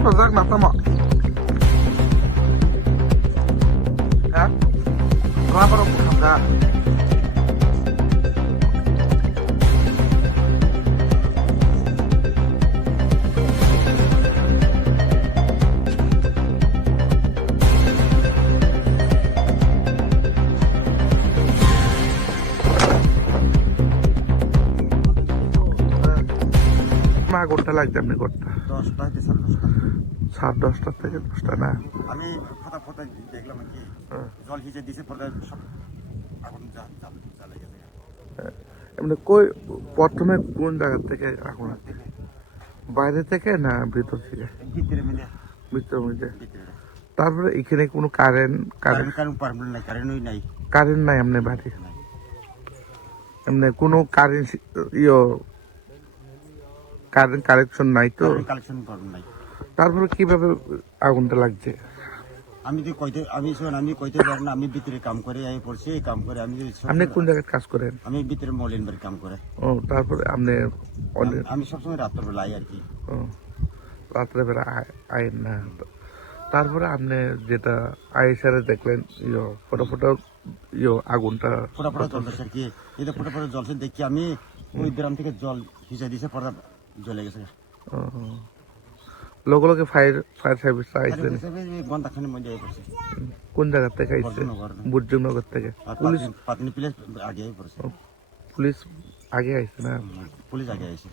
Rozak na sama. Ya? Kenapa dong enggak? আগুনটা লাগছে আপনি করতে 10টা কি 10:30 সাড়ে 10টা থেকে 10টা না আমি ফটা দেখলাম কি জল হিচে দিছে পরে সব আগুন জ্বালা গেছে। এমনি কই প্রথমে কোন জায়গা থেকে আগুন আছে? বাইরে থেকে না ভিতর থেকে? ভিতরে মিলে ভিতরের মধ্যে। ভিতরে তারপরে এখানে কোনো কারেন্ট কারেন্ট পারমানেন্ট নাই, কারেন্টই নাই। কারেন্ট নাই এমনি বাড়ি? এমনি কোনো কারেন্ট কারেন্ট কালেকশন নাই তো? কালেকশন পারমানেন্ট নাই। তারপরে কিভাবে আগুনটা লাগছে? আমি কইতে পারি না। আমি ভিতরে কাম করে আই পড়ছি, কাম করে আমি আপনি কোন জায়গায় কাজ করেন? আমি ভিতরে মলিন বাড়ি কাম করে। ও তারপরে আপনি আমি সবসময় রাত্রে বেলা আই আর কি। ও রাত্রে বেলা আইন না। তারপরে আপনি যেটা আইসারে দেখলেন ফটো আগুনটা ফোটা জ্বলছে আর কি। এই যে ফোটা জ্বলছে দেখি আমি ওই গ্রাম থেকে জল হিচে দিছে পরে জ্বলে গেছে। লোকে লোকে ফায়ার সার্ভিস আইসেন? ঘন্টাখানের মধ্যে আই পড়ছে। কোন জায়গা থেকে আইসে? বুর্জনগর থেকে। পুলিশ পাতনি প্লেস আগে আই পড়ছে। পুলিশ আগে আইসে না? পুলিশ আগে আইছে।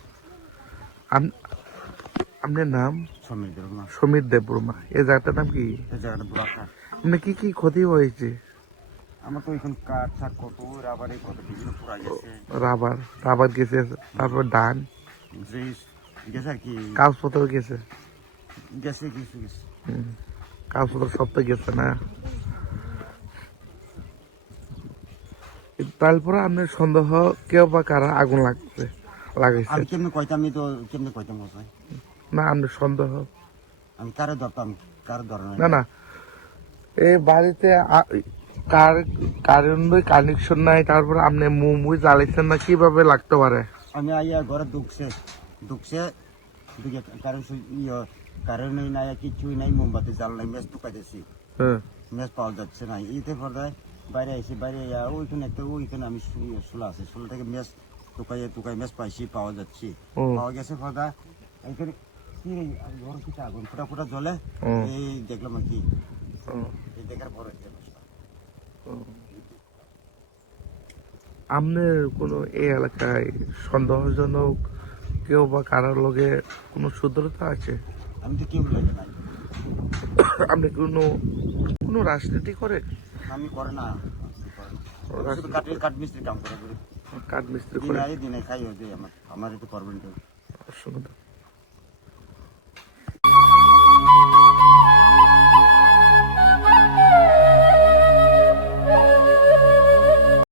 আপনার নাম? সমীর দেববর্মা। সমীর দেববর্মা। এই জায়গাটার নাম কি? এই জায়গাটা বুড়াখা। আপনার কি কি ক্ষতি হয়েছে? আমার তো এখন কাঠ শাক কত রাবারে কত বিভিন্ন পুরা গেছে। রাবার গেছে, তারপর ধান ড্রেস গেছে আর কি। কাগজপত্র গেছে? গেছে কিছু গেছে। কাগজপত্র সব তো গেছে না? তারপরে আপনার সন্দেহ কেউ বা কারা আগুন লাগাইছে? আমি কেমনে কইতাম, আমি তো কেমনে কইতাম ভাই না আপনার সন্দেহ? আমি কারে ধরতাম, কারে ধর না না এই বাড়িতে কারেন্ট কানেকশন নাই, তারপরে আপনি মুই জ্বালাইছেন না, কিভাবে লাগতে পারে? আমি আইয়া ঘরে ঢুকছে কারণ কারেন্ট নাই কিছুই নাই, মোমবাতি জ্বাল নাই, ম্যাচ টুকাইতেছি, ম্যাচ পাওয়া যাচ্ছে না। ইতে পর্দায় বাইরে আইসি, বাইরে ওইখানে আমি শোলা আছে, শোলা থেকে ম্যাচ টুকাই ম্যাচ পাইছি, পাওয়া গেছে পর্দা এইখানে কি ঘর কিছু আগুন ফোটা জ্বলে এই দেখলাম আর কি। এই দেখার পরে আপনার কোনো এই এলাকায় সন্দেহজনক কেউ বা কারোর লগে কোনো সূত্রতা আছে? আমি তো কেউ লাগে নাই। আপনি কোনো রাজনীতি করে? আমি করে না, কাঠ মিস্ত্রি কাম করে, কাঠ মিস্ত্রি করে? দিনে খাই আমার একটু করবেন।